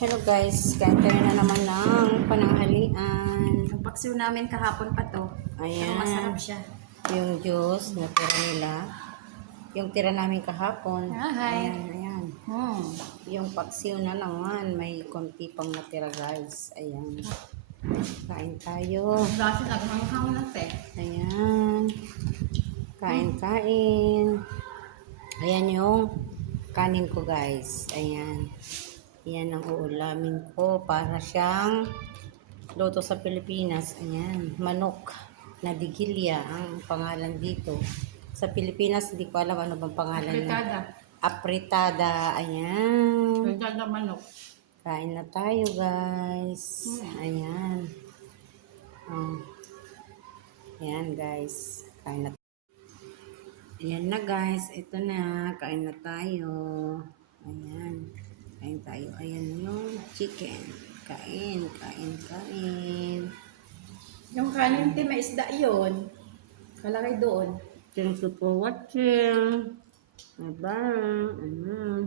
Hello guys, kain tayo na naman ng pananghalian. Ang paksiw namin kahapon pa to. Ayan. Pero masarap siya. Yung juice na tira nila. Yung tira namin kahapon. Hi. Ayan. Yung paksiw na naman, may konti pang natira guys. Ayan. Kain tayo. Dati naghanghang na te. Ayan. Kain. Ayan yung kanin ko guys. Ayan. Yan ang uulamin ko para siyang luto sa Pilipinas. Ayan, manok na digilya ang pangalan dito. Sa Pilipinas, hindi ko alam ano bang pangalan niya. Apritada. Ayan. Apritada manok. Kain na tayo guys. Ayan. Ayan guys. Kain na. Ayan na guys. Ito na. Kain na tayo. Ayan. Kain tayo. Ayan yung chicken. Kain. Yung kanin te, may isda yun. Kalagay doon. Thank you for watching. Bye-bye.